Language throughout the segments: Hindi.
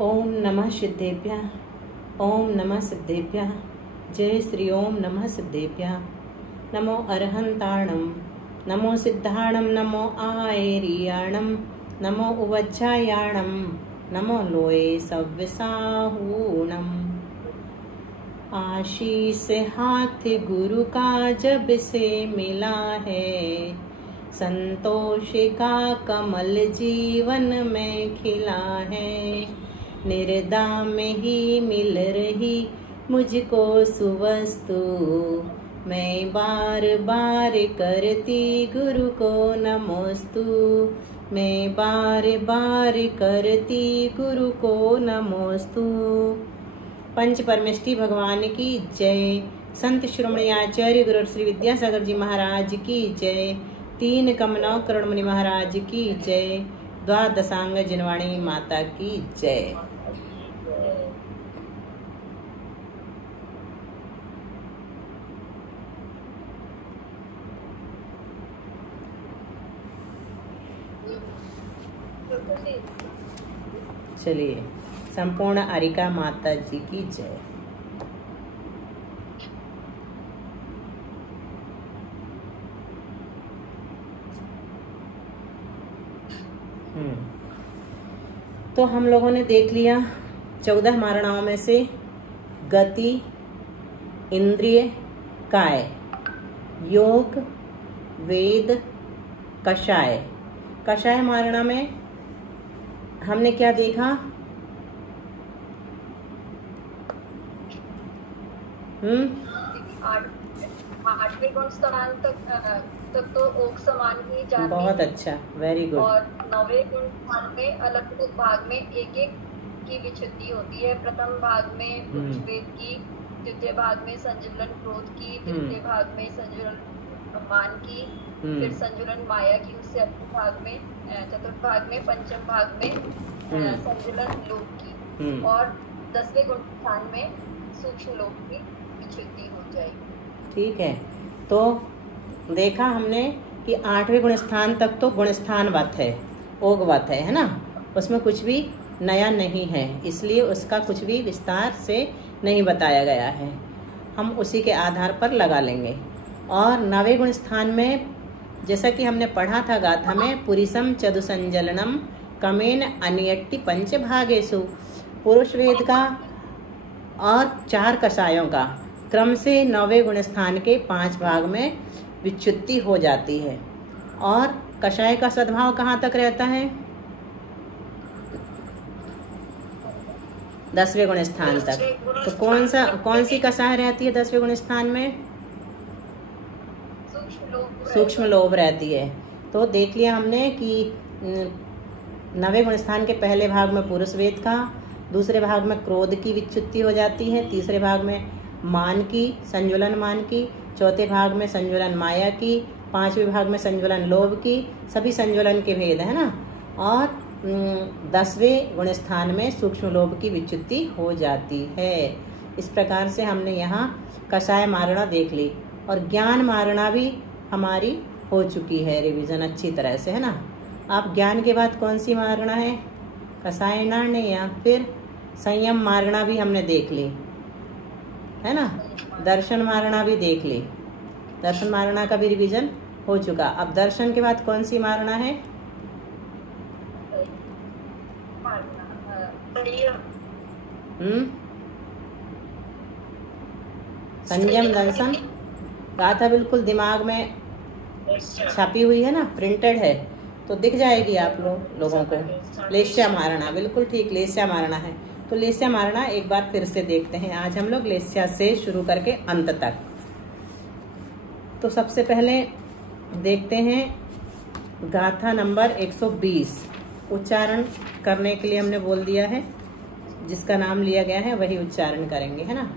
ओम नमः सिद्धेभ्यः। ओम नमः सिद्धेभ्यः। जय श्री ओम नमः सिद्धेभ्यः। नमो अरहंताणं, नमो सिद्धाणं, नमो आयरियाणं, नमो उवज्जायाणं, नमो लोये सव्यसाहूणम्। आशीष हाथ गुरु का जब से मिला है, संतोष का कमल जीवन में खिला है। निर्दा में ही मिल रही मुझको सुवस्तु, मैं बार बार करती गुरु को नमोस्तु। मैं बार बार करती गुरु को नमोस्तु। पंच परमेष्ठी भगवान की जय। संत शिरोमणि आचार्य गुरु श्री विद्यासागर जी महाराज की जय। 3 कमनौ करुण मुनि महाराज की जय। द्वादशांग जिनवाणी माता की जय। चलिए, संपूर्ण आरिका माता जी की जय। तो हम लोगों ने देख लिया 14 मारणाओं में से गति, इंद्रिय, काय, योग, वेद, कषाय। कषाय मारणा में हमने क्या देखा? आठवें गुण स्थान तक तो ओक समान ही जानते। बहुत अच्छा, वेरी गुड। और 9वें गुण स्थान में अलग अलग भाग में एक एक की विच्छेदी होती है। प्रथम भाग में वेद की, द्वितीय भाग में संजुलन क्रोध की, तृतीय भाग में संजुलन मान की, फिर संजुलन माया की, उससे अगले भाग में, चतुर्थ भाग में, पंचम भाग में संजुलन लोक की, और 10वें गुण स्थान में सूक्ष्म लोक की विच्छेदी हो जाएगी। ठीक है, तो देखा हमने कि 8वें गुण स्थान तक तो गुण स्थानवत है, ओगवत है ना, उसमें कुछ भी नया नहीं है, इसलिए उसका कुछ भी विस्तार से नहीं बताया गया है। हम उसी के आधार पर लगा लेंगे। और 9वें गुण स्थान में जैसा कि हमने पढ़ा था गाथा में, पुरुषम चतुसंजलनम कमेन अनियट्टि पंच भागेषु। पुरुष वेद का और 4 कषायों का क्रम से 9वें गुण स्थान के 5 भाग में विच्युत्ति हो जाती है। और कषाय का सद्भाव कहाँ तक रहता है? 10वें गुण स्थान तक। तो कौन सी कषाय रहती है 10वें गुण स्थान में? सूक्ष्म लोभ रहती है। तो देख लिया हमने कि 9वें गुण स्थान के पहले भाग में पुरुष वेद का, दूसरे भाग में क्रोध की विच्युत्ति हो जाती है, तीसरे भाग में मान की, संजुलन मान की, चौथे भाग में संजुलन माया की, 5वें भाग में संजुलन लोभ की। सभी संजुलन के भेद है ना। और 10वें गुण स्थान में सूक्ष्म लोभ की विच्युत्ति हो जाती है। इस प्रकार से हमने यहाँ कषाय मारणा देख ली। और ज्ञान मारणा भी हमारी हो चुकी है रिवीजन अच्छी तरह से, है ना। आप ज्ञान के बाद कौन सी मारणा है? कषाय नारणे। या फिर संयम मारणा भी हमने देख ली, है ना। दर्शन मारणा भी देख ली। दर्शन मारणा का भी रिवीजन हो चुका। अब दर्शन के बाद कौन सी मारणा है? संयम दर्शन। गाथा बिल्कुल दिमाग में छपी हुई है ना, प्रिंटेड है, तो दिख जाएगी आप लोगों को। लेस्या मारणा, बिल्कुल ठीक, लेस्या मारणा है। तो लेस्या मारणा एक बार फिर से देखते हैं। आज हम लोग लेस्या से शुरू करके अंत तक। तो सबसे पहले देखते हैं गाथा नंबर 120। उच्चारण करने के लिए हमने बोल दिया है, जिसका नाम लिया गया है वही उच्चारण करेंगे, है ना।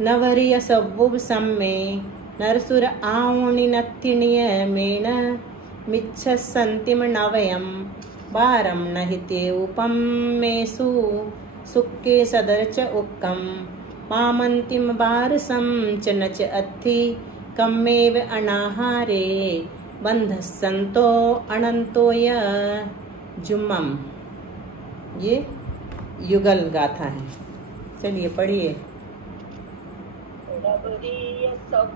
नवरिय सव्वुब सम्मे नरसुर आवणि नत्तिनियमेन मिच्छसन्तिम नवयं वारं नहिते उपम मेषु सुक्के सदर्च उक्कं पामन्तिम बारसं च नच अत्थि कम्मेव अनाहारे बन्धस्सन्तो अनन्तो य जुम्मम। ये युगल गाथा है। चलिए पढ़िए। डबरीय सब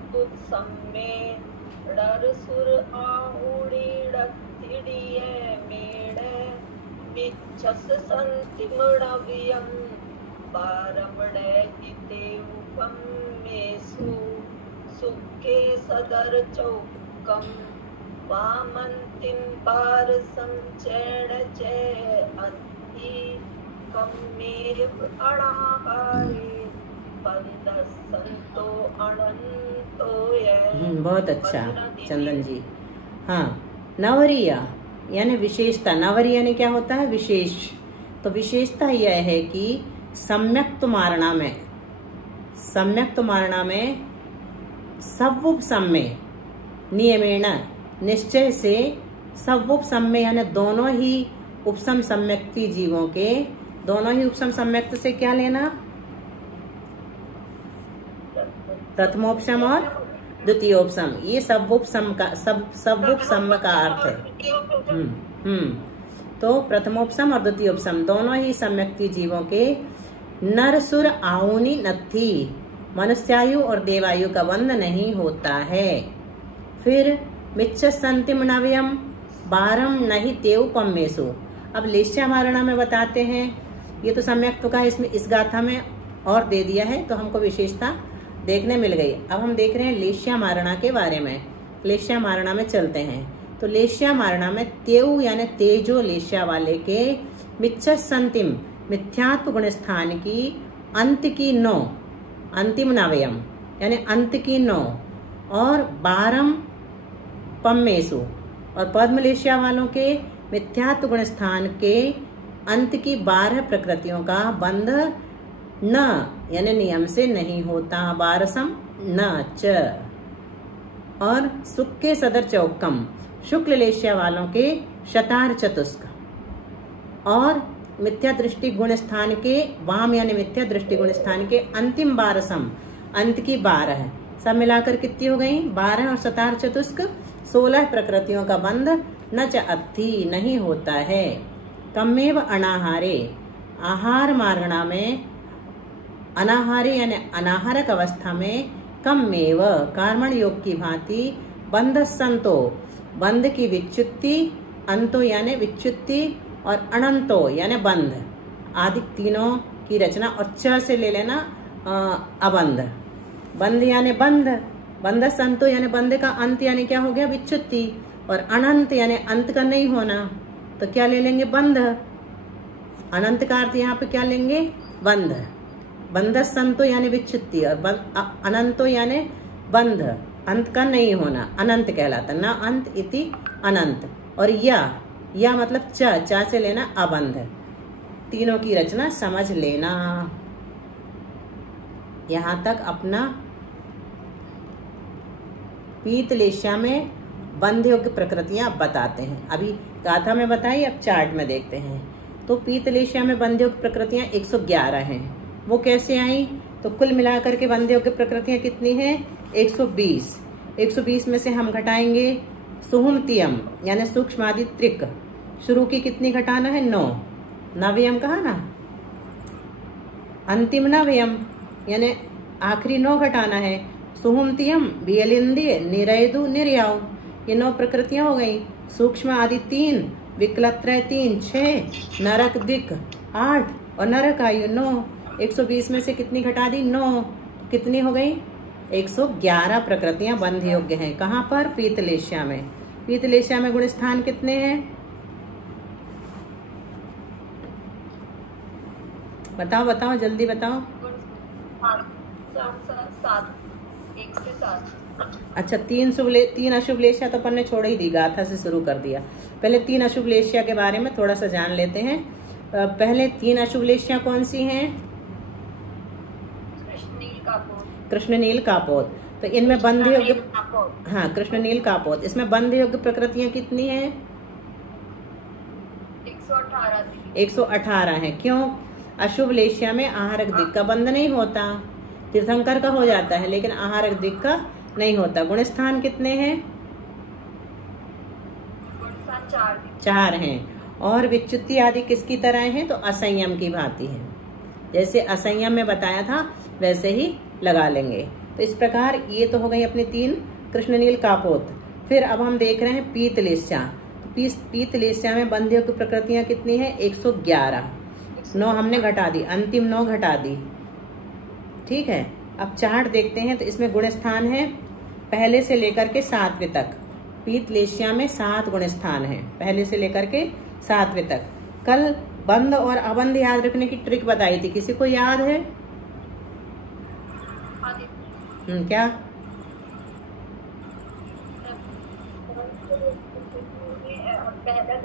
सम्मे डर सुर आउड़ी डथिड़िय मेड़ मिच्छस संतिमड़वियम बारमड़े हिते उपम मेसु सुके सदर चौकम वामंतिम बार संचेड़ चे अंति कम्मेव अणाहारे संतो अनंतो ये। बहुत अच्छा चंदन जी। हाँ, नवरिया यानी विशेषता। नवरिया यानी क्या होता है? विशेष। तो विशेषता यह है कि सम्यक्त मारणा में सवुपसम्मे नियमेण निश्चय से सवुपसम्मे यानी दोनों ही उपसम सम्यक्ति जीवों के, दोनों ही उपसम सम्यक्त से क्या लेना? प्रथमोपसम और द्वितीयोपसम। ये सवुपसम का अर्थ है। तो प्रथमोपसम और द्वितीयोपसम दोनों ही सम्यक्ति जीवों के नरसुर आउनी नत्थी, मनुष्यायु और देवायु का बंध नहीं होता है। फिर मिच्छसंतिम नव्यम बारम नहीं तेव पम्मेसु। अब लेश्या मारणा में बताते हैं। ये तो सम्यक्त का इसमें इस गाथा में और दे दिया है, तो हमको विशेषता देखने मिल गई। अब हम देख रहे हैं लेश्या मारणा के बारे में। लेश्या मारणा में चलते हैं। तो लेश्या मारणा में तेव यानी तेजो लेश्या वाले के मिच्छसंतिम मिथ्यात्व गुण स्थान की अंत की 9 अंतिम नवयम यानी अंत की 9 और 12 पम्मेसु और पद्मलेशिया वालों के मिथ्यात्व गुण स्थान के अंत की 12 प्रकृतियों का बंध न यानी नियम से नहीं होता। 12 न च। और सुख के सदर चौकम शुक्ल लेशिया वालों के शतार चतुष्क और मिथ्या दृष्टि गुण स्थान के वाम यानी मिथ्या दृष्टि गुण स्थान के अंतिम 12 अंत की 12 सब मिलाकर कितनी हो गई? 12 और शतार चतुष्क 16 प्रकृतियों का बंध न च अत्थि नहीं होता है। कमेव अनाहारे आहार मार्गणा में अनाहारे यानी अनाहारक अवस्था में कमेव कार्मण योग की भांति बंध संतो बंध की विच्युत्ति, अंतो यानी विच्युत्ति और अनंतो यानी बंध आदि तीनों की रचना। और च से ले लेना अबंध। बंध यानी बंध, बंध संतो यानी बंध का अंत यानी क्या हो गया? विच्युत्ति। और अनंत यानी अंत का नहीं होना, तो क्या ले लेंगे? बंध। अनंत का अर्थ यहाँ पे क्या लेंगे? बंध। बंध संतो यानी विच्युत्ति और अनंतो यानी बंध, अंत का नहीं होना अनंत कहलाता। न अंत इति अनंत। और या मतलब चा से लेना अबंध। तीनों की रचना समझ लेना। यहाँ तक अपना पीतलेशिया में बंध योग्य प्रकृतियां बताते हैं। अभी गाथा में बताई, अब चार्ट में देखते हैं। तो पीतलेशिया में बंध योग्य प्रकृतियां 111 हैं। वो कैसे आई? तो कुल मिलाकर के बंध योग्य प्रकृतियां कितनी हैं? 120। 120 में से हम घटाएंगे सुहुमतियम यानी सूक्ष्मादि त्रिक। शुरू की कितनी घटाना है? 9। नवयम कहा ना, अंतिम नवयम यानी आखिरी 9 घटाना है। सुहुमतियम बियलिंदी निरयदु निर्याव, ये 9 प्रकृतियां हो गई। सूक्ष्म आदि 3, विकलत्रय 3, 6, नरक दिक 8 और नरक आयु 9। 120 में से कितनी घटा दी? 9। कितनी हो गई? 111 प्रकृतियां बंध योग्य हैं। कहाँ पर? पीतलेशिया में। पीतलेशिया में गुण स्थान कितने हैं? बताओ बताओ जल्दी बताओ। 1 से 7। अच्छा, 3 अशुभ लेशिया तो अपन ने छोड़ ही दी, गाथा से शुरू कर दिया। पहले 3 अशुभ लेशिया के बारे में थोड़ा सा जान लेते हैं। पहले 3 अशुभ लेशिया कौन सी हैं? कृष्णनील कापोत। तो इनमें बंध योग्य, हाँ कृष्णनील कापोत, इसमें बंध योग्य प्रकृतियां कितनी हैं? 118 है। क्यों? अशुभ लेशिया में आहारक दिक् का बंध नहीं होता, तीर्थंकर का हो जाता है लेकिन आहारक दिक् का नहीं होता। गुण स्थान कितने हैं? 4 हैं। और विच्युति आदि किसकी तरह हैं? तो असंयम की भांति है। जैसे असंयम में बताया था वैसे ही लगा लेंगे। तो इस प्रकार ये तो हो गई अपनी 3 कृष्णनील कापोत। फिर अब हम देख रहे हैं पीतलेश्या। तो पीतलेश्या में बंधियों की प्रकृतियां कितनी है? 111। 9 हमने घटा दी, अंतिम 9 घटा दी। ठीक है, अब चार्ट देखते हैं। तो इसमें गुण स्थान है पहले से लेकर के 7वें तक। पीतलेश्या में 7 गुण स्थान है पहले से लेकर के 7वें तक। कल बंध और अबंध याद रखने की ट्रिक बताई थी, किसी को याद है? क्या?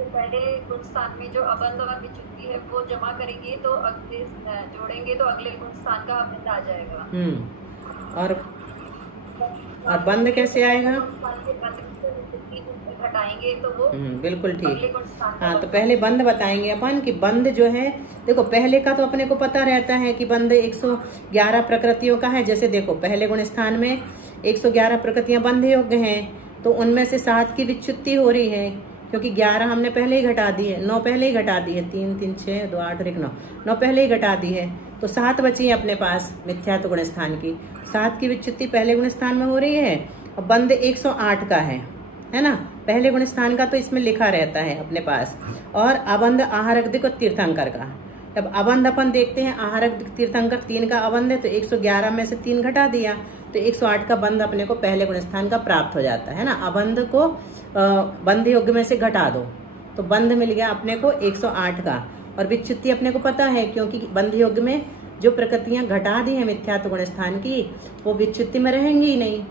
पहले गुण स्थान में जो अबंध और विच्युति है वो जमा करेंगे तो अगले जोड़ेंगे तो अगले गुण स्थान का अबंध आ जाएगा। और बंध कैसे आएगा? घटाएंगे तो वो बिल्कुल ठीक। हाँ, तो पहले बंध बताएंगे अपन कि बंध जो है, देखो पहले का तो अपने को पता रहता है कि बंध 111 प्रकृतियों का है। जैसे देखो पहले गुण स्थान में 111 प्रकृतियां बंध योग्य हैं, तो उनमें से 7 की विच्युति हो रही है क्योंकि 11 हमने पहले ही घटा दी है, 9 पहले ही घटा दी है, 3 3 6 2 8 1 9 पहले ही घटा दी है। तो 7 बची है अपने पास मिथ्यात्व गुण स्थान की। 7 की विच्युति पहले गुण स्थान में हो रही है और बंध 108 का है ना, पहले गुण स्थान का तो इसमें लिखा रहता है अपने पास। और अबंध आहारक दिक और तीर्थंकर का। अब अबंध अपन देखते हैं, आहारक दिक तीर्थंकर 3 का अबंध है, तो 111 में से 3 घटा दिया तो 108 का बंध अपने को पहले गुण स्थान का प्राप्त हो जाता है ना। अबंध को बंध योग्य में से घटा दो तो बंध मिल गया अपने को 108 का। और विच्युति अपने को पता है क्योंकि बंध योग्य में जो प्रकृतियां घटा दी है मिथ्यात्व गुण स्थान की वो विच्युति में रहेंगी ही नहीं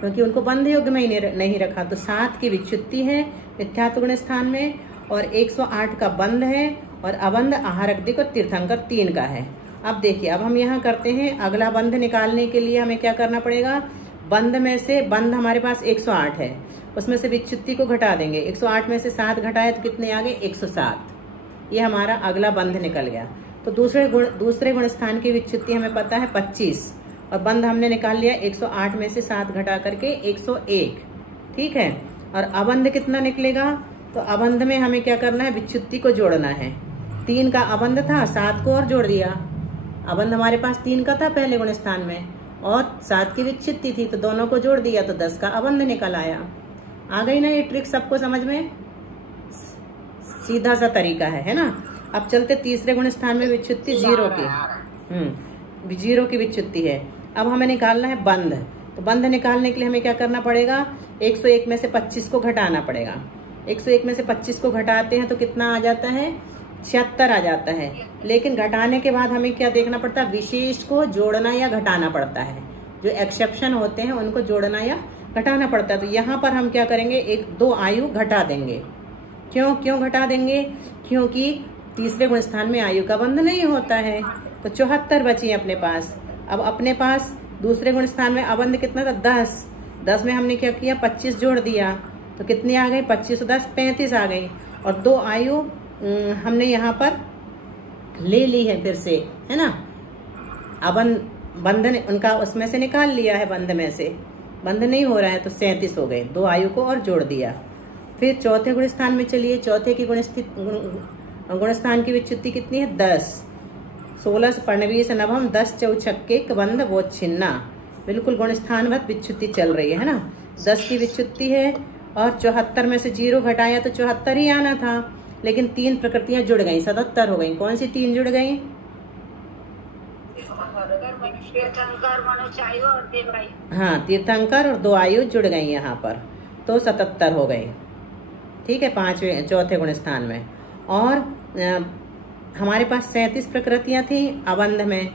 क्योंकि उनको बंध योग्य में ही नहीं रखा। तो 7 की विच्युति है मिथ्यात्व गुण स्थान में और 108 का बंध है और अबंध आहारक दिक और तीर्थंकर 3 का है। अब देखिए, अब हम यहाँ करते हैं अगला बंध निकालने के लिए हमें क्या करना पड़ेगा? बंध में से बंध हमारे पास 108 है, उसमें से विच्युति को घटा देंगे। 108 में से 7 घटाए तो कितने आ गए? 107। ये हमारा अगला बंध निकल गया। तो दूसरे गुण स्थान की विच्युति हमें पता है 25 और बंध हमने निकाल लिया 108 में से 7 घटा करके 101। ठीक है, और अबंध कितना निकलेगा? तो अबंध में हमें क्या करना है? विच्युति को जोड़ना है। 3 का अबंध था, 7 को और जोड़ दिया। अबंध हमारे पास 3 का था पहले गुण स्थान में और 7 की विच्युति थी, तो दोनों को जोड़ दिया तो 10 का अबंध निकल आया। आ गई ना ये ट्रिक सबको समझ में? सीधा सा तरीका है ना। अब चलते तीसरे गुण स्थान में विच्युति 0 की। 0 की विच्युति है। अब हमें निकालना है बंध। तो बंध निकालने के लिए हमें क्या करना पड़ेगा? 101 में से 25 को घटाना पड़ेगा। 101 में से 25 को घटाते हैं तो कितना आ जाता है? 76 आ जाता है। लेकिन घटाने के बाद हमें क्या देखना पड़ता है? विशेष को जोड़ना या घटाना पड़ता है। जो एक्सेप्शन होते हैं उनको जोड़ना या घटाना पड़ता है। तो यहाँ पर हम क्या करेंगे? 1-2 आयु घटा देंगे। क्यों घटा देंगे? क्योंकि तीसरे गुण स्थान में आयु का बंध नहीं होता है। तो 74 बची अपने पास। अब अपने पास दूसरे गुण स्थान में अबंध कितना था? 10 में हमने क्या किया? 25 जोड़ दिया तो कितनी आ गई? 25 10 35 आ गई। और 2 आयु हमने यहाँ पर ले ली है फिर से, है ना। बंधन उनका उसमें से निकाल लिया है, बंध में से बंध नहीं हो रहा है तो 37 हो गए। 2 आयु को और जोड़ दिया। फिर चौथे गुण स्थान में चलिए। चौथे की गुण स्थान की विच्युति कितनी है? 10। 16 पर्णवीस नभम 10 चौछक्के बंध वो छिन्ना। बिल्कुल गुण स्थान वत विच्युति चल रही है ना। 10 की विच्युति है और 74 में से 0 घटाया तो 74 ही आना था, लेकिन 3 प्रकृतियां जुड़ गई, 77 हो गई। कौन सी 3 जुड़ गई? हाँ, तीर्थंकर और 2 आयु जुड़ गई यहाँ पर, तो 77 हो गई। ठीक है, चौथे गुण स्थान में। और हमारे पास 37 प्रकृतियां थी अबंध में।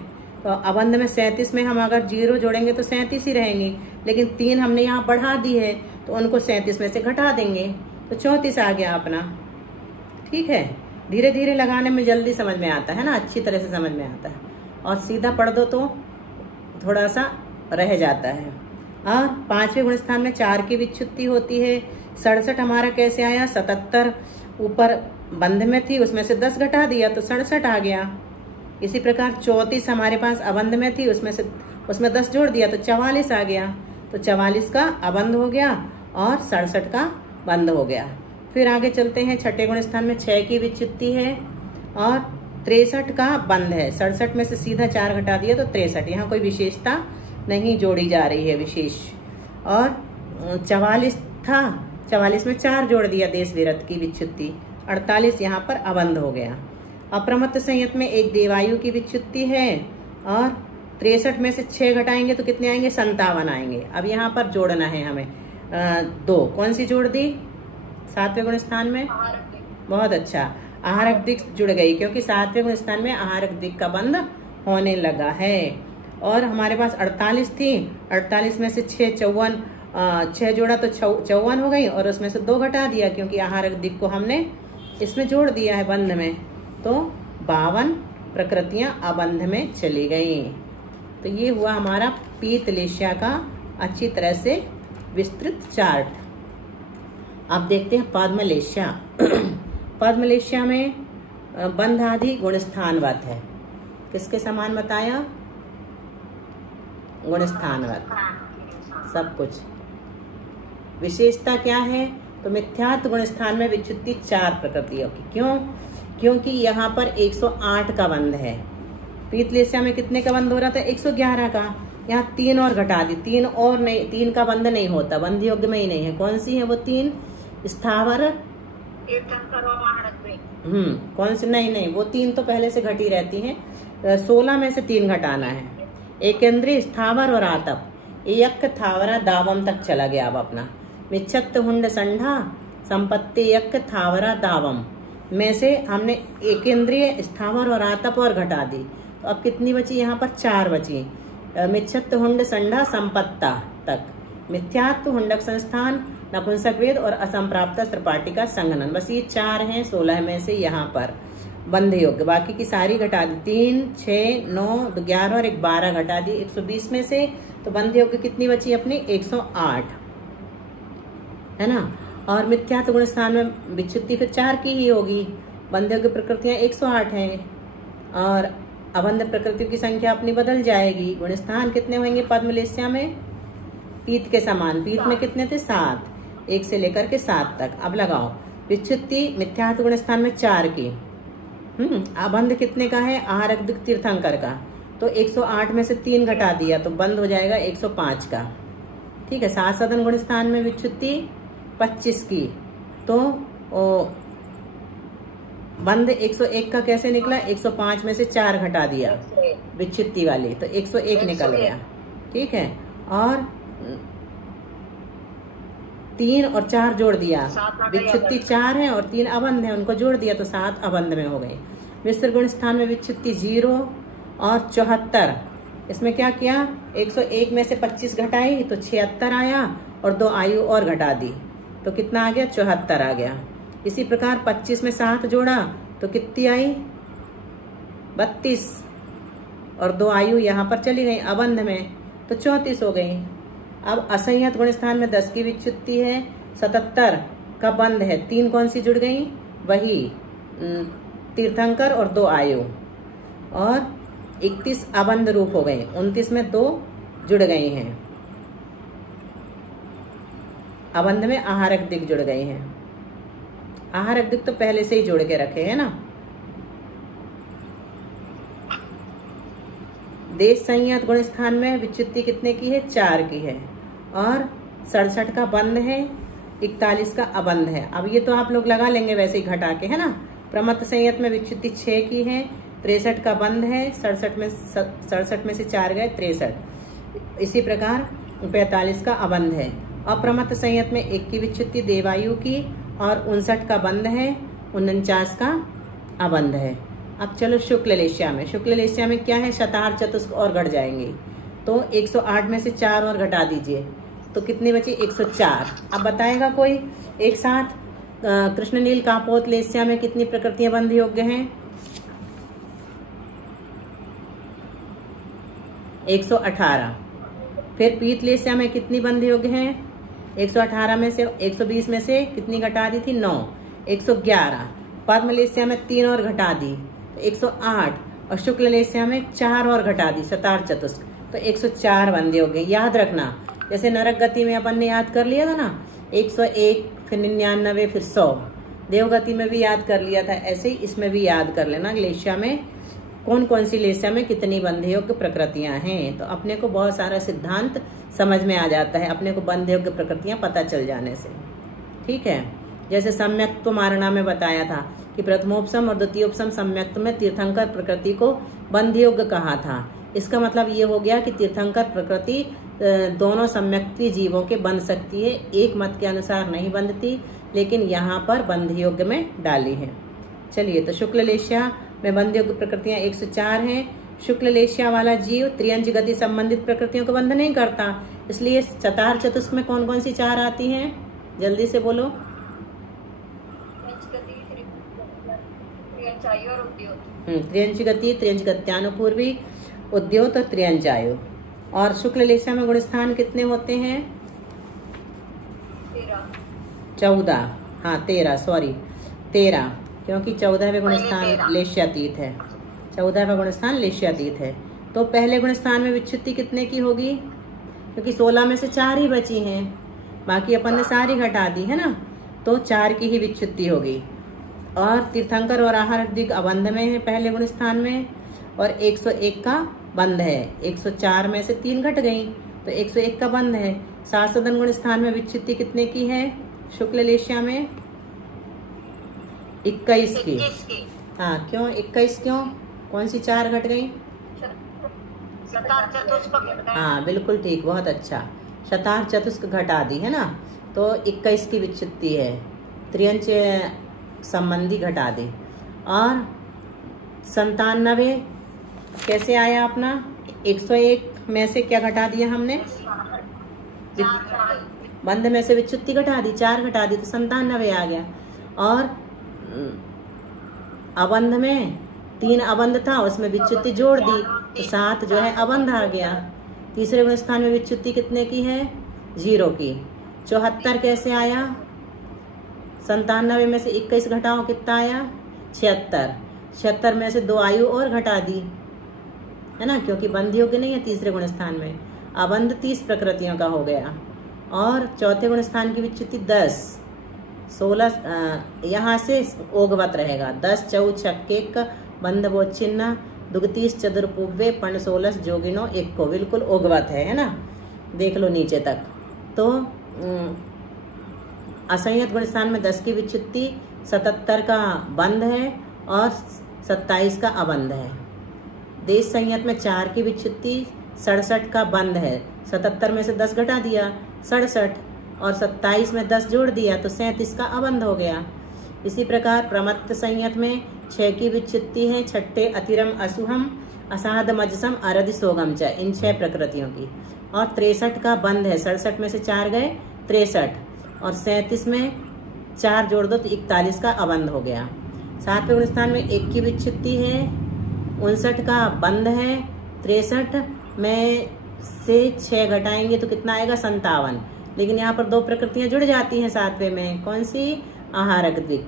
तो अबंध में 37 में हम अगर 0 जोड़ेंगे तो 37 ही रहेंगी, लेकिन 3 हमने यहाँ बढ़ा दी है तो उनको 37 में से घटा देंगे तो 34 आ गया अपना। ठीक है, धीरे धीरे लगाने में जल्दी समझ में आता है ना, अच्छी तरह से समझ में आता है। और सीधा पढ़ दो तो थोड़ा सा रह जाता है। और 5वें गुण स्थान में 4 की विच्युति होती है। 67 हमारा कैसे आया? 77 ऊपर बंध में थी, उसमें से 10 घटा दिया तो 67 आ गया। इसी प्रकार 34 हमारे पास अबंध में थी, उसमें 10 जोड़ दिया तो 44 आ गया। तो 44 का अबंध हो गया और 67 का बंध हो गया। फिर आगे चलते हैं, छठे गुण स्थान में 6 की विच्युति है और 63 का बंध है। 67 में से सीधा 4 घटा दिया तो 63। यहाँ कोई विशेषता नहीं जोड़ी जा रही है विशेष। और 44 था, 44 में 4 जोड़ दिया देश विरत की विच्युति, 48 यहाँ पर अबंध हो गया। अप्रमत्त संयत में 1 देवायु की विच्युति है और 63 में से 6 घटाएंगे तो कितने आएंगे, 57 आएंगे। अब यहाँ पर जोड़ना है हमें 2, कौन सी जोड़ दी 7वें गुण स्थान में, बहुत अच्छा, आहारक दिक जुड़ गई, क्योंकि 7वें गुण स्थान में आहारक दिक का बंध होने लगा है। और हमारे पास 48 थी, 48 में से 6 जोड़ा तो 54 हो गई और उसमें से 2 घटा दिया क्योंकि आहारक दिक को हमने इसमें जोड़ दिया है बंध में, तो 52 प्रकृतियां अबंध में चली गई। तो ये हुआ हमारा पीत लेश्या का अच्छी तरह से विस्तृत चार्ट। अब देखते हैं पद्मलेश्या। पद्मलेश्या में बंध आदि गुणस्थानवत है। किसके समान बताया, गुणस्थानवत सब कुछ। विशेषता क्या है, तो मिथ्यात्व गुणस्थान में विच्युति 4 प्रकृतियों की। क्यों, क्योंकि यहाँ पर 108 का बंध है। पीतलेश्या में कितने का बंध हो रहा था, 111 का। यहाँ 3 और घटा दी, 3 और नहीं, 3 का बंध नहीं होता, बंध योग्य में ही नहीं है। कौन सी है वो 3, स्थावर, कौन सी, नहीं वो 3 तो पहले से घटी रहती हैं। 16 में से 3 घटाना है। एकेंद्रीय, स्थावर और आतप, एक थावरा दावम तक चला गया। अब अपना मिच्छत्त हुंड संढा संपत्ति एक थावरा दावम में से हमने एकेंद्रीय, स्थावर और आतप और घटा दी, तो अब कितनी बची, यहाँ पर 4 बची। मिच्छत्त हुंड संढा संपत्ता तक, मिथ्यात्व हुंडक संस्थान, नपुंसक वेद और असंप्राप्त त्रिपाटिका संघनन, बस ये 4 हैं 16 में से यहाँ पर बंध योग्य। बाकी की सारी घटा दी, 3, 6, 9, 11 और 12 घटा दी 120 में से, तो बंध योग्य कितनी बची अपनी, 108 है ना। और मिथ्यात्व गुण स्थान में विच्युति फिर 4 की ही होगी। बंध योग्य प्रकृतियां 108 हैं और अबंध प्रकृतियों की संख्या अपनी बदल जाएगी। गुण स्थान कितने होंगे पद्मलेश्या में, पीत के समान। पीत में कितने थे, 7, 1 से लेकर के 7 तक। अब लगाओ, विच्युति मिथ्यात्व गुण स्थान में 4 की, अबंध कितने का है, आहारक दिक तीर्थंकर का, तो 108 में से 3 घटा दिया तो बंद हो जाएगा 105 का। ठीक है। 7 सदन गुण स्थान में विच्युति 25 की, तो बंद 101 का कैसे निकला, 105 में से 4 घटा दिया विच्युति वाली, तो 101 निकल गया। ठीक है। और 3 और 4 जोड़ दिया, विच्युति 4 है और 3 अबंध है, उनको जोड़ दिया तो 7 अबंध में हो गए। मिश्र गुण स्थान में विच्युति 0 और 74, इसमें क्या किया, 101 में से 25 घटाई तो 76 आया और 2 आयु और घटा दी तो कितना आ गया, 74 आ गया। इसी प्रकार 25 में 7 जोड़ा तो कितनी आई, 32 और 2 आयु यहाँ पर चली गई अबंध में तो 34 हो गई। अब असंयत गुण स्थान में 10 की विच्युति है, 77 का बंध है, 3 कौन सी जुड़ गई, वही तीर्थंकर और 2 आयु, और 31 अबंध रूप हो गए, 29 में 2 जुड़ गई हैं, अबंध में आहारक दिक जुड़ गई हैं। आहारक दिक तो पहले से ही जोड़ के रखे हैं ना। देश संयत गुण स्थान में विच्युति कितने की है, 4 की है और 67 का बंध है, 41 का अबंध है। अब ये तो आप लोग लगा लेंगे वैसे ही घटा के, है ना। प्रमत्त संयत में विच्युति 6 की है, 63 का बंध है, 67 में से 4 गए 63। इसी प्रकार 45 का अबंध है। अप्रमत्त संयत में 1 की विच्युति देवायु की और 59 का बंध है, 49 का अबंध है। अब चलो शुक्ल लेश्या में। शुक्ल लेश्या में क्या है, शतार चतुष्क और घट जाएंगे, तो 108 में से 4 और घटा दीजिए तो कितने बचे, 104। अब बताएगा कोई एक साथ, कृष्णनील कापोत लेश्या में कितनी प्रकृतियां बंध योग्य हैं, 118। फिर पीत लेश्या में कितनी बंध योग्य हैं, 118 में से 120 में से कितनी घटा दी थी, 9, 111। पद्म लेश्या में 3 और घटा दी तो 108 और शुक्ल लेश्या में 4 और घटा दी, शतार चतुष्क, तो 104 बंधे हो गए। याद रखना, जैसे नरक गति में अपन ने याद कर लिया था ना, 101 फिर 99 फिर 100, देवगति में भी याद कर लिया था, ऐसे ही इसमें भी याद कर लेना लेस्या में कौन कौन सी लेस्या में कितनी बंध योग्य प्रकृतियां हैं। तो अपने को बहुत सारा सिद्धांत समझ में आ जाता है अपने को बंध योग्य प्रकृतियां पता चल जाने से। ठीक है, जैसे सम्यक्त्व मारणा में बताया था कि प्रथमोपसम और द्वितीयोपसम सम्यक्त्व में तीर्थंकर प्रकृति को बंध योग्य कहा था। इसका मतलब ये हो गया कि तीर्थंकर प्रकृति दोनों सम्यक्त्वी जीवों के बंध सकती है, एक मत के अनुसार नहीं बंधती, लेकिन यहाँ पर बंध योग्य में डाली है। चलिए, तो शुक्ल लेस्या में बंध योग्य प्रकृतियां 104 हैं। शुक्ल लेस्या वाला जीव त्रियंज गति संबंधित प्रकृतियों को बंध नहीं करता, इसलिए चतार चतुष्क में कौन कौन सी चार आती हैं, जल्दी से बोलो। त्रियंज गति, त्रियंज गत्यानुपूर्वी, उद्योत और त्रियंजायु। और शुक्ल लेस्या में गुणस्थान कितने होते हैं? 14, हाँ 13, क्योंकि 14वें गुणस्थान लेस्यातीत है, 14वां गुणस्थान लेस्यातीत है। तो पहले गुणस्थान में विच्छुत्ति कितने की होगी? क्योंकि 16 में से 4 ही बची हैं, बाकी अपन ने सारी घटा दी है ना, तो 4 की ही विच्छुत्ति होगी। और तीर्थंकर और आहार दिग अबंध में है पहले गुणस्थान में, और 101 का बंध है। 104 में से 3 घट गई तो 101 का बंध है। सासदन गुणस्थान में विच्छुत्ति कितने की है शुक्ल लेस्या में? 21 की। हाँ, क्यों 21? क्यों, कौन सी 4 घट गई? हाँ बिल्कुल ठीक, बहुत अच्छा, शतार चतुष्क घटा दी है ना, तो 21 की विच्छुत्ति है, त्रियंच संबंधी घटा दी। और 97 कैसे आया अपना? 101 में से क्या घटा दिया हमने? बंध में से विच्छुत्ति घटा दी, 4 घटा दी, तो 97 आ गया। और अबंध में 3 अबंध था, उसमें विच्छुत्ति जोड़ दी तो 7 जो है अबंध आ गया। तीसरे गुणस्थान में विच्छुत्ति कितने की है? 0 की। 74 कैसे आया? 97 में से 21 घटाओ, कितना आया? 76। 76 में से 2 आयु और घटा दी है ना, क्योंकि बंध योग्य नहीं है तीसरे गुणस्थान में। अबंध 30 प्रकृतियों का हो गया। और चौथे गुणस्थान की विच्छुत्ति 10, 16 यहाँ से ओगवत रहेगा। 10 चौ छक्के बंध वो चिन्ह दुगतीस चतुर्पुव्वे पण 16 जोगिनो 1 को, बिल्कुल ओगवत है ना, देख लो नीचे तक। तो असंयत गुणस्थान में 10 की विच्छुत्ति, 77 का बंध है और 27 का अबंध है। देश संयत में 4 की विच्छुत्ति, 67 का बंध है। 77 में से 10 घटा दिया 67, और 27 में 10 जोड़ दिया तो 37 का अबंध हो गया। इसी प्रकार प्रमत्त संयत में 6 की विच्छुत्ति है, छठे अतिरम असुहम असाध मजसम अरध सोगम च, इन 6 प्रकृतियों की। और 63 का बंध है, 67 में से 4 गए 63, और 37 में 4 जोड़ दो तो 41 का अबंध हो गया। 7वें गुणस्थान में 1 की विच्छुत्ति है, 59 का बंध है, 63 में से 6 घटाएंगे तो कितना आएगा? 57। लेकिन यहाँ पर 2 प्रकृतियां जुड़ जाती हैं 7वें में, कौन सी? आहारक द्विक।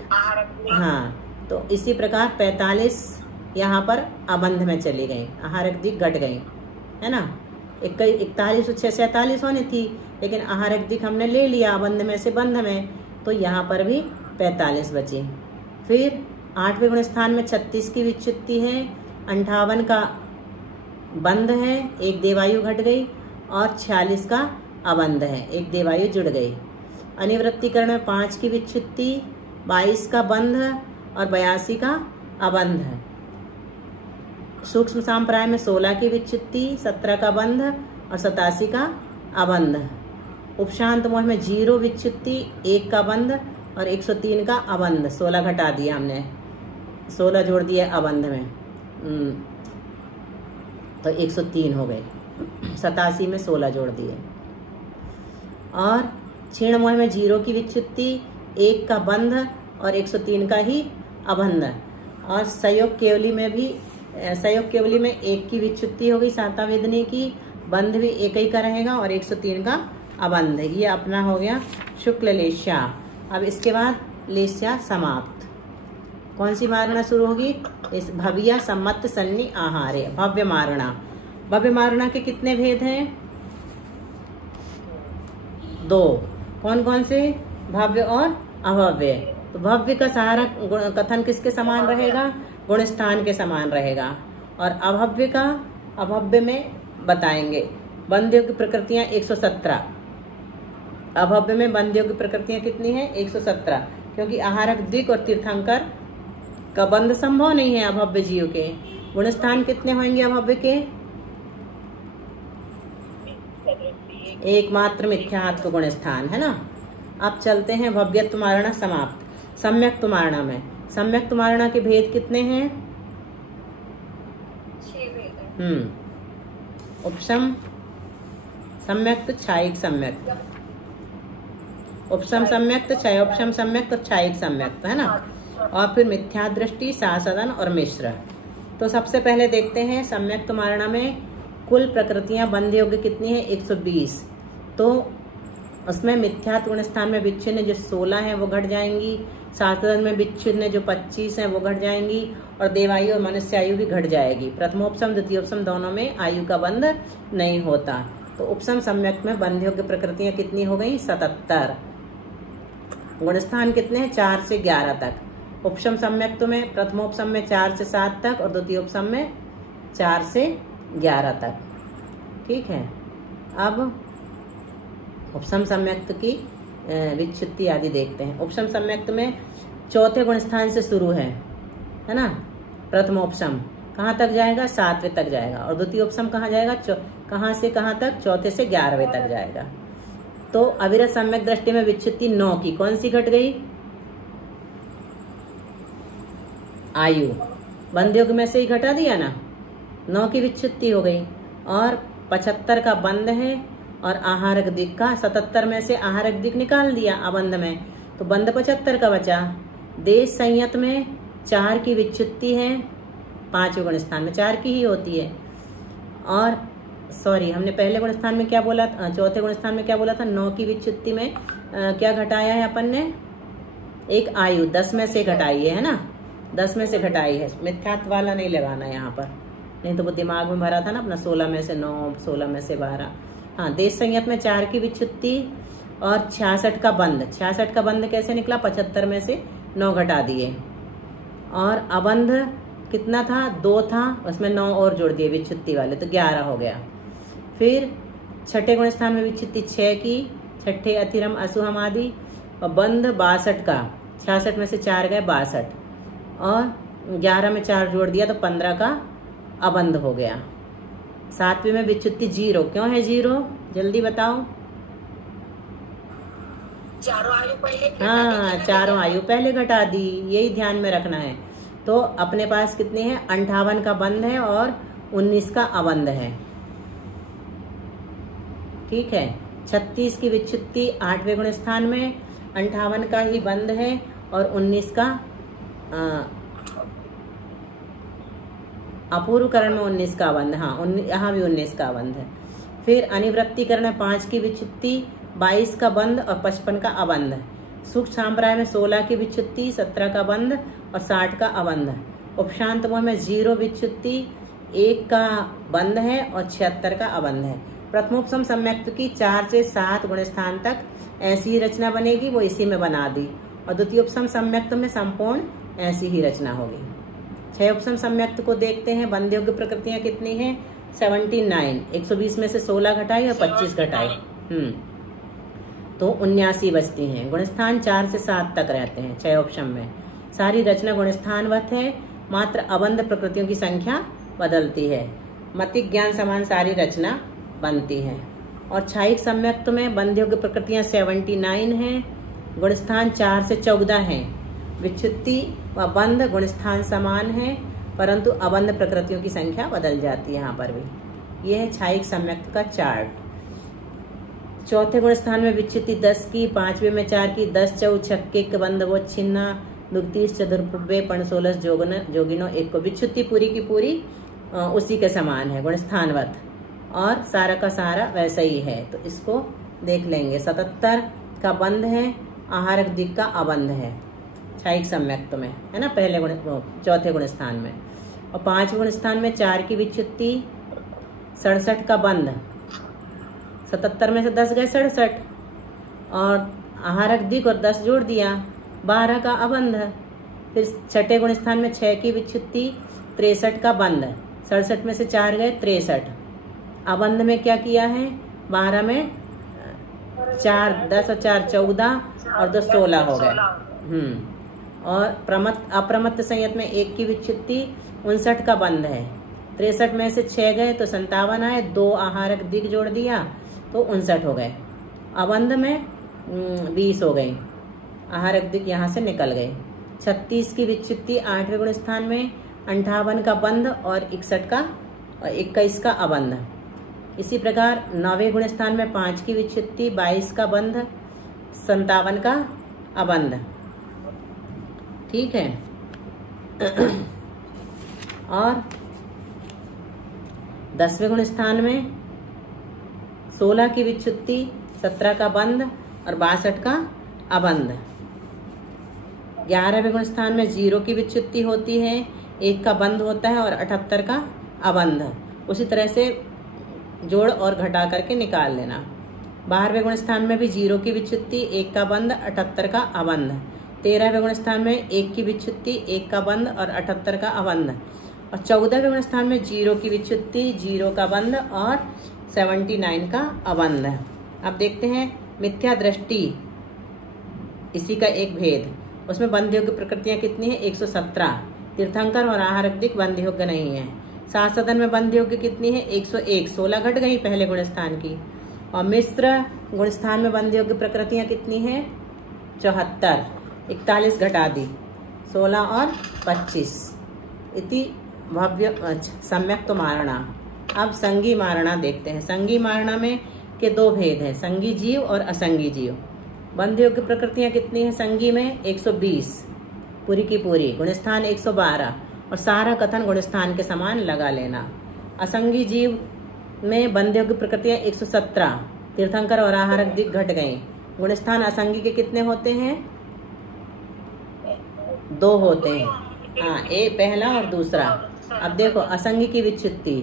हाँ, तो इसी प्रकार 45 यहाँ पर अबंध में चली गई, आहारक द्विक घट गई है ना। 41 6 47 होनी थी, लेकिन आहारक द्विक हमने ले लिया अबंध में से बंध में, तो यहाँ पर भी 45 बची। फिर 8वें गुणस्थान में 36 की विच्छुत्ति है, 58 का बंध है, 1 देवायु घट गई, और 46 का अबंध है, 1 देवायु जुड़ गई। अनिवृत्तिकरण में 5 की विच्छुत्ति, 22 का बंध और 82 का अबंध है। सूक्ष्म सांप्राय में 16 की विच्छुत्ति, 17 का बंध और 87 का अबंध। उपशांत मोह में 0 विच्छुत्ति, 1 का बंध और 103 का अबंध। 16 घटा दिया हमने, 16 जोड़ दिया अबंध में, तो 103 हो गए। 87 में 16 जोड़ दिए। और क्षीण मोह में 0 की विच्छुत्ति, 1 का बंध और 103 का ही अबंध। और संयोग केवली में भी, संयोग केवली में 1 की विच्छुत्ति हो गई, साता वेदनी की, बंध भी 1 ही का रहेगा और 103 का अबंध। ये अपना हो गया शुक्ल लेस्या। अब इसके बाद लेस्या समाप्त। कौन सी मारणा शुरू होगी? इस भव्या सम्मत सन्नी आहार्य, भव्य मारणा। भव्य मारणा के कितने भेद हैं? 2। कौन कौन से? भव्य और अभव्य। तो भव्य का सारा कथन किसके समान रहेगा? गुणस्थान के समान रहेगा। और अभव्य का अभव्य में बताएंगे। बंध्यों की प्रकृतियां 117। अभव्य में बंध्यों की प्रकृतियां कितनी है? 117, क्योंकि आहारक, द्विक और तीर्थंकर का बंध संभव नहीं है अभव्य जीव के। गुणस्थान कितने होंगे अभव्य के? एकमात्र मिथ्यात्व गुणस्थान है ना। अब चलते हैं भव्यत्व मारणा समाप्त। सम्यक्त्व मारणा में सम्यक्त्व मारणा के भेद कितने हैं? 6 भेद हैं। उपशम सम्यक्त, छायिक सम्यक्त, उपशम सम्यक्त, क्षयोपशम सम्यक्त और छायिक सम्यक्त, है ना। और फिर मिथ्या दृष्टि, सासदन और मिश्र। तो सबसे पहले देखते हैं सम्यक्त मारणा में कुल प्रकृतियां बंध योग्य कितनी है? 120। तो उसमें मिथ्यात्व गुणस्थान में विच्छिन्न जो 16 है वो घट जाएंगी, सासदन में विच्छिन्न जो 25 है वो घट जाएंगी, और देवायु और मनुष्य आयु भी घट जाएगी। प्रथमोपशम द्वितीयोपशम दोनों में आयु का बंध नहीं होता। तो उपशम सम्यक में बंध योग्य प्रकृतियां कितनी हो गई? 77। गुणस्थान कितने हैं? 4 से 11 तक। उपशम सम्यक्त में प्रथमोपशम में 4 से 7 तक और द्वितीयोपशम में 4 से 11 तक। ठीक है। अब उपशम सम्यक्त की विच्छित्ति आदि देखते हैं। उपशम सम्यक्त में चौथे गुणस्थान से शुरू है ना। प्रथमोपशम कहाँ तक जाएगा? 7वें तक जाएगा। और द्वितीयोपशम कहाँ जाएगा? कहाँ से कहाँ तक? चौथे से 11वें तक जाएगा। तो अविरत सम्यक दृष्टि में विच्छित्ति 9 की कौन सी घट गई? आयु। बंध योग में से ही घटा दिया ना, 9 की विच्छित्ति हो गई। और 75 का बंध है और आहारक दिक का 77 में से आहारक दिक निकाल दिया अबंध में, तो बंध 75 का बचा। देश संयत में 4 की विच्छित्ति है, 5वें गुणस्थान में 4 की ही होती है। और सॉरी, हमने पहले गुणस्थान में क्या बोला था? चौथे गुणस्थान में क्या बोला था? 9 की विच्छित्ति में क्या घटाया है अपन ने? एक आयु 10 में से घटाई है ना, 10 में से घटाई है। मिथ्यात्व वाला नहीं लगाना यहाँ पर, नहीं तो वो दिमाग में भरा था ना अपना 16 में से 9, 16 में से 12। हाँ, देश संयत में 4 की विच्छित्ति और 66 का बंध। 66 का बंध कैसे निकला? 75 में से 9 घटा दिए। और अबंध कितना था? 2 था, उसमें 9 और जोड़ दिए विच्छित्ति वाले, तो 11 हो गया। फिर छठे गुणस्थान में विच्छित्ति 6 की, छठे अथिरम असुहम आदि। और बंध 62 का, 66 में से 4 गए 62, और 11 में 4 जोड़ दिया तो 15 का अबंध हो गया। 7वें में विच्छित्ति 0। क्यों है 0? जल्दी बताओ। चारों आयु पहले, हाँ, चारों आयु पहले घटा दी, यही ध्यान में रखना है। तो अपने पास कितने हैं? 58 का बंध है और 19 का अबंध है। ठीक है। 36 की विच्छित्ति 8वें गुणस्थान में, 58 का ही बंध है और 19 का अपूर्वकरण में 19 का बंध। हाँ, यहाँ भी 19 का बंध है। फिर अनिवृत्तिकरण 5 की विच्छित्ति, 22 का बंध और 55 का अबंध। सुख सांप्राय में 16 की विच्छित्ति, 17 का बंध और 60 का अबंध। उपशांत मोह में 0 विच्छित्ति, 1 का बंध है और 76 का अबंध है। प्रथमोपशम सम्यक्त की 4 से 7 गुणस्थान तक ऐसी ही रचना बनेगी, वो इसी में बना दी। और द्वितीयोपशम सम्यक्त में संपूर्ण ऐसी ही रचना होगी। क्षयोपशम सम्यक्त को देखते हैं। बंध योग्य प्रकृतियां कितनी हैं? 79। 120 में से 16 घटाई और 25 घटाई, तो 79 बचती हैं। गुणस्थान 4 से 7 तक रहते हैं क्षयोपशम में। सारी रचना गुणस्थानवत है, मात्र अबंध प्रकृतियों की संख्या बदलती है। मतिक ज्ञान समान सारी रचना बनती है। और छायिक सम्यक्त में बंध योग्य प्रकृतियां 79 हैं। गुणस्थान 4 से 14 हैं। विच्छित्ति व बंध गुणस्थान समान है, परंतु अबंध प्रकृतियों की संख्या बदल जाती है। यहाँ पर भी यह है छायिक सम्यक्त का चार्ट। चौथे गुणस्थान में विच्छित्ति 10 की, 5वें में 4 की, 10 चौ छक्के के बंध वो छिन्ना, दुग्तीस चतुर्भुवे पण 16 जोगिनो 1 को। विच्छित्ति पूरी की पूरी उसी के समान है, गुणस्थानवत, और सारा का सारा वैसा ही है। तो इसको देख लेंगे। 77 का बंध है, आहारक दिक का अबंध है छायिक सम्यक्त में, है ना, पहले चौथे गुणस्थान में। और 5वें गुणस्थान में 4 की विच्छित्ति, 67 का बंध, 77 में से 10 गए 67, और आहारक दिक और 10 जोड़ दिया, 12 का अबंध। फिर छठे गुण स्थान में 6 की विच्छित्ति, 63 का बंध। 67 में से 4 गए 63। अबंध में क्या किया है, 12 में 4 10 और 4 14 और 2 16 हो गए। और अप्रमत्त संयत में 1 की विच्छित्ति, 59 का बंध है। 63 में से 6 गए तो 57 आए, 2 आहारक दिक जोड़ दिया तो 59 हो गए। अबंध में 20 हो गई, आहारक दिक यहाँ से निकल गए। 36 की विच्छित्ति 8वें गुण स्थान में, 58 का बंध और 21 का अबंध। इसी प्रकार 9वें गुण स्थान में 5 की विच्छित्ति, 22 का बंध, 57 का अबंध। ठीक है। और 10वें गुण स्थान में 16 की विच्छित्ति, 17 का बंध और 62 का अबंध। 11वें गुण स्थान में 0 की विच्छित्ति होती है, 1 का बंध होता है और 78 का अबंध। उसी तरह से जोड़ और घटा करके निकाल लेना। 12वें गुण स्थान में भी 0 की विच्छित्ति, 1 का बंध, 78 का अबंध। 13वें गुण स्थान में 1 की विच्छित्ति, 1 का बंध और 78 का अबंध। और 14वें गुण स्थान में 0 की विच्छित्ति, 0 का बंध और 79 का अबंध। अब देखते हैं मिथ्या दृष्टि, इसी का एक भेद। उसमें बंध योग्य प्रकृतियां कितनी है, 117। तीर्थंकर और आहारक दिक बंध योग्य नहीं है। सात सदन में बंध योग्य कितनी है, 101, 16 घट गई पहले गुण स्थान की। और मिश्र गुण स्थान में बंध योग्य प्रकृतियां कितनी है, 74, 41 घटा दी, 16 और 25। इति भव्य सम्यक तो मारणा। अब संगी मारणा देखते हैं। संगी मारणा में के 2 भेद हैं, संगी जीव और असंगी जीव। बंध योग्य प्रकृतियां कितनी है, संगी में 120 पूरी की पूरी, गुणस्थान 112 और सारा कथन गुणस्थान के समान लगा लेना। असंगी जीव में बंध योग्य प्रकृतियां 117, तीर्थंकर और आहारक दिक घट गए। गुणस्थान असंगी के कितने होते हैं, 2 होते हैं। हाँ, एक पहला और दूसरा। अब देखो असंगी की विच्छित्ति,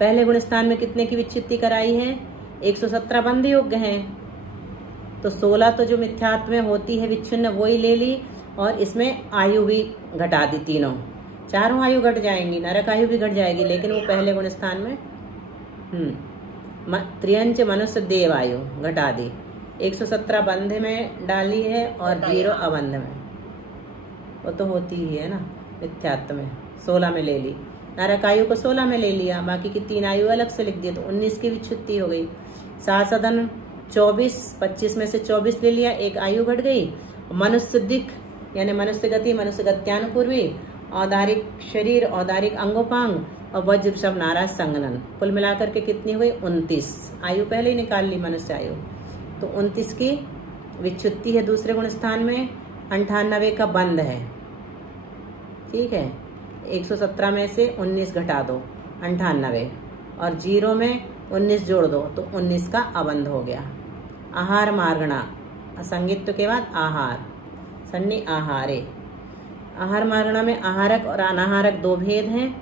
पहले गुणस्थान में कितने की विच्छित्ति कराई है, 117 बंध योग्य हैं। तो 16 तो जो मिथ्यात्व में होती है विच्छिन्न वही ले ली, और इसमें आयु भी घटा दी, चारों आयु घट जाएंगी, नरक आयु भी घट जाएगी, लेकिन वो पहले गुण स्थान में त्रियंच मनुष्य देव आयु घटा दी। 117 बंध में डाली है और 0 अबंध में, वो तो होती ही है ना मिथ्यात्व में। 16 में ले ली, नरक आयु को 16 में ले लिया, बाकी की 3 आयु अलग से लिख दिए, तो 19 की विच्छित्ति हो गई। सात सदन 24, 25 में से 24 ले लिया, 1 आयु घट गई। मनुष्य दिक यानी मनुष्य गति, मनुष्य गत्यानुपूर्वी, औदारिक शरीर, औदारिक अंगोपांग और वज्र सब नाराज संगनन, कुल मिलाकर के कितनी हुई, 29 आयु पहले ही निकाल ली मनुष्य आयु। तो 29 की विच्छित्ति है दूसरे गुण स्थान में, 98 का बंध है। ठीक है, 117 में से 19 घटा दो, 98, और 0 में 19 जोड़ दो तो 19 का अबंध हो गया। आहार मार्गणा, असंगित्व के बाद आहार, सन्नी आहारे। आहार मार्गणा में आहारक और अनाहारक 2 भेद हैं।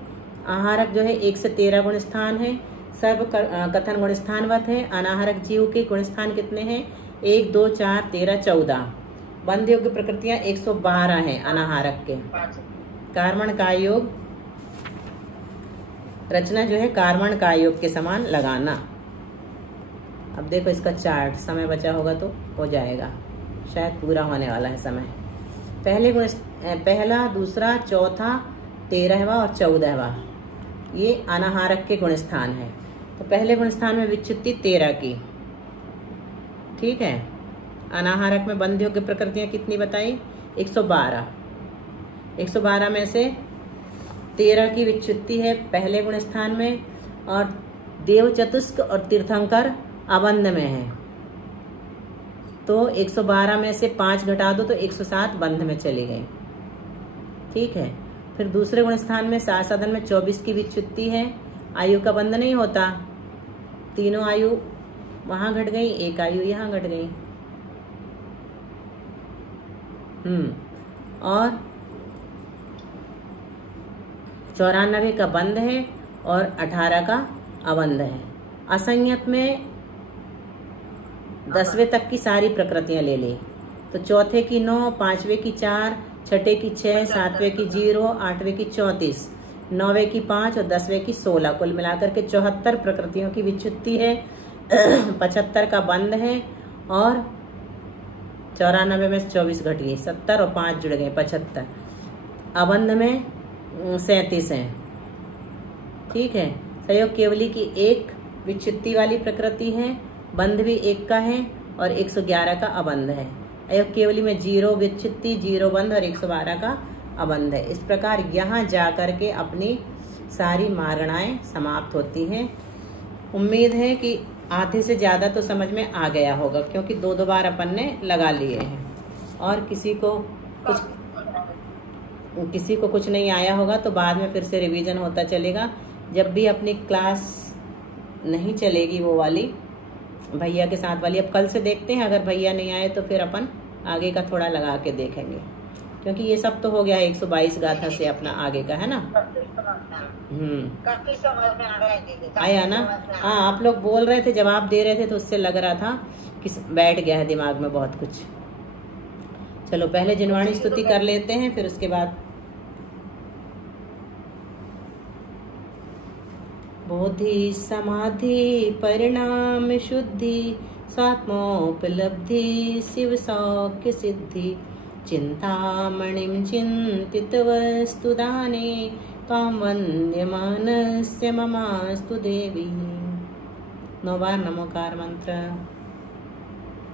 आहारक जो है 1 से 13 गुण स्थान है, सर्व कथन गुण स्थानवत है। अनाहारक जीव के गुण स्थान कितने हैं, 1 2 4 13 14। बंध योग्य प्रकृतियां 112 हैं अनाहारक के। कार्मण काय योग, रचना जो है कार्मण काय योग के समान लगाना। अब देखो इसका चार्ट, समय बचा होगा तो हो जाएगा, शायद पूरा होने वाला है समय। पहले गुण, पहला, दूसरा, चौथा, 13वां और 14वां, ये अनाहारक के गुण स्थान है। तो पहले गुण स्थान में विच्छित्ति 13 की। ठीक है, अनाहारक में बंध योग्य प्रकृतियां कितनी बताई, 112। 112 में से 13 की विच्छित्ति है पहले गुण स्थान में, और देव चतुष्क और तीर्थंकर अबंध में है। तो 112 में से 5 घटा दो तो 107 बंध में चली गई। ठीक है, फिर दूसरे गुण स्थान में सात सदन में 24 की विच्छित्ति है, आयु का बंध नहीं होता, तीनों आयु वहां घट गई, 1 आयु यहाँ घट गई। और 94 का बंध है और 18 का अबंध है। असंयत में 10वें तक की सारी प्रकृतियां ले ली, तो चौथे की 9, पांचवे की 4, छठे की 6, सातवें की 0, आठवें की 34, 9वें की 5 और 10वें की 16, कुल मिलाकर के 74 प्रकृतियों की विच्युति है। 75 का बंध है और 94 में 24 घट गई, 70 और 5 जुड़ गए 75। अबंध में 37 है। ठीक है। संयोग केवली की 1 विच्युति वाली प्रकृति है, बंध भी 1 का है और 111 का अबंध है। अयोग केवली में 0 विच्युति, 0 बंध और 112 का अबंध है। इस प्रकार यहाँ जा करके अपनी सारी मारणाएं समाप्त होती हैं। उम्मीद है कि आधे से ज़्यादा तो समझ में आ गया होगा, क्योंकि 2 बार अपन ने लगा लिए हैं। और किसी को कुछ नहीं आया होगा तो बाद में फिर से रिवीजन होता चलेगा। जब भी अपनी क्लास नहीं चलेगी वो वाली भैया के साथ वाली, अब कल से देखते हैं, अगर भैया नहीं आए तो फिर अपन आगे का थोड़ा लगा के देखेंगे, क्योंकि ये सब तो हो गया 122 गाथा से अपना आगे का, है ना। काफी समझ में आ रहा है, आया ना। हाँ, आप लोग बोल रहे थे, जवाब दे रहे थे, तो उससे लग रहा था कि बैठ गया है दिमाग में बहुत कुछ। चलो पहले जिनवाणी स्तुति कर लेते हैं, फिर उसके बाद बोधि समाधि परिणाम शुद्धि स्वात्मोपलब्धि शिव सौख्य सिद्धि चिंतामणिं चिंतित वस्तु दाने त्वां वन्द्यमानस्य ममास्तु देवी। 9 बार नमोकार मंत्र।